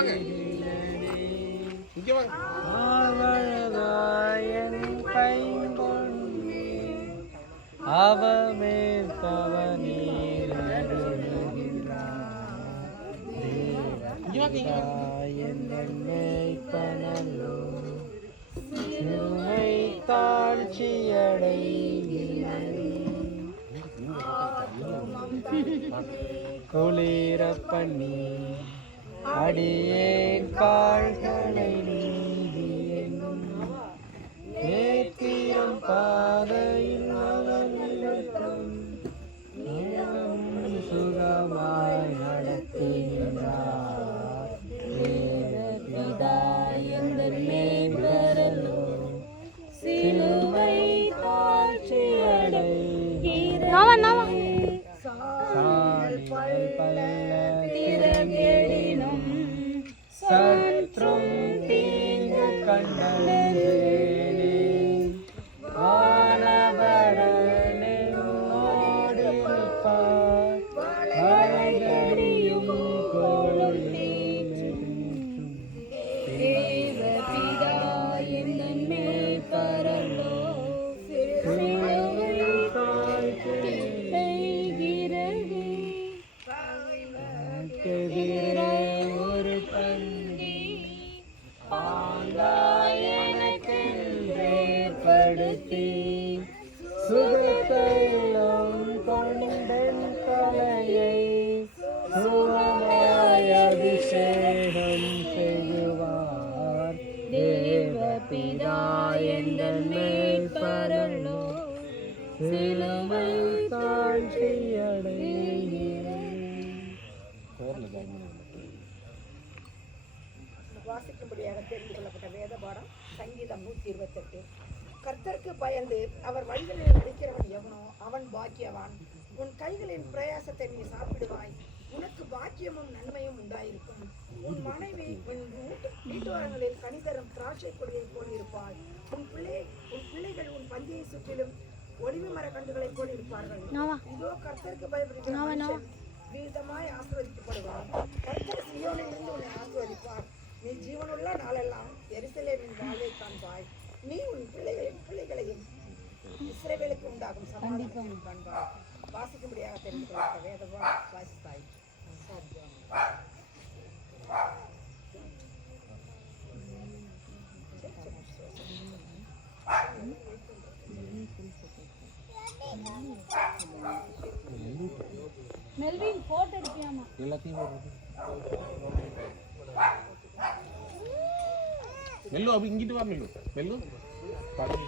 வாங்க இங்க வாங்க ஆவழகாயன் பைம்பொன்னி அவமேல் பவனீர் மேய்ப்பனல்லோ சிறுமை தாழ்ச்சியடை குளிர பண்ணி அடியேன் கால்களை நீதி என்னும் நேத்திரம் பாதையில் அவனிடம் சுகமாய் நடத்தினார் பிதா எந்த மேம்பரலோ சிலுவை தாழ்ச்சியடை திறகெடினும் சற்றும் தீங்கு கண்டேனே வானபரனோடு இருப்பார் அழகடியும் தேவபிதா எந்த மேய்ப்பரலோ ஒரு பந்தி பாங்காயனக்கென்றேற்படுத்தி சுகத்தையும் கொண்டன் கலையை சுகமாய் அபிஷேகம் செய்வார் தேவபிதா எந்த மேய்ப்பரலோ சிலுவை தாழ்ச்சியடை வாசிக்கும்படியாக தெரிந்து கொள்ளப்பட்ட வேத பாடம் சங்கீதம் 128. கர்த்தருக்கு பயந்து அவர் வழிகளில் நடக்கிறவன் எவனோ அவன் பாக்கியவான். உன் கைகளின் பிரயாசத்தை நீ சாப்பிடுவாய், உனக்கு பாக்கியமும் நன்மையும் உண்டாயிருக்கும். உன் மனைவி உன் வீட்டுவாரங்களில் கனிதரும் திராட்சை கொடியை போல் இருப்பாள். உன் பிள்ளைகள் உன் பந்தியை சுற்றிலும் ஒளிவு மர கண்டுகளைப் போல் இருப்பார்கள். இதோ கர்த்தருக்கு பயப்படுகிற வீதமாய் ஆசீர்வதிக்கப்படுவார். கர்த்தர் சீயோனில் இருந்து உன்னை ஆசீர்வதிப்பார். நீ ஜீவனுள்ள நாளெல்லாம் எருசலேமின் வாழ்வை காண்பாய். நீ உன் பிள்ளைகளையும் இஸ்ரவேலுக்கு உண்டாகும் சமாதானத்தையும் காண்பாய். வாசிக்கும்படியாக தெரிந்து கொள்ள வேதவா வாசித்தாய். மெல்வின் போட்டோ எடுப்பியாமா எல்லாத்தையும் மெல்லு அப்படி இங்கிட்டு வா மெல்லு படம்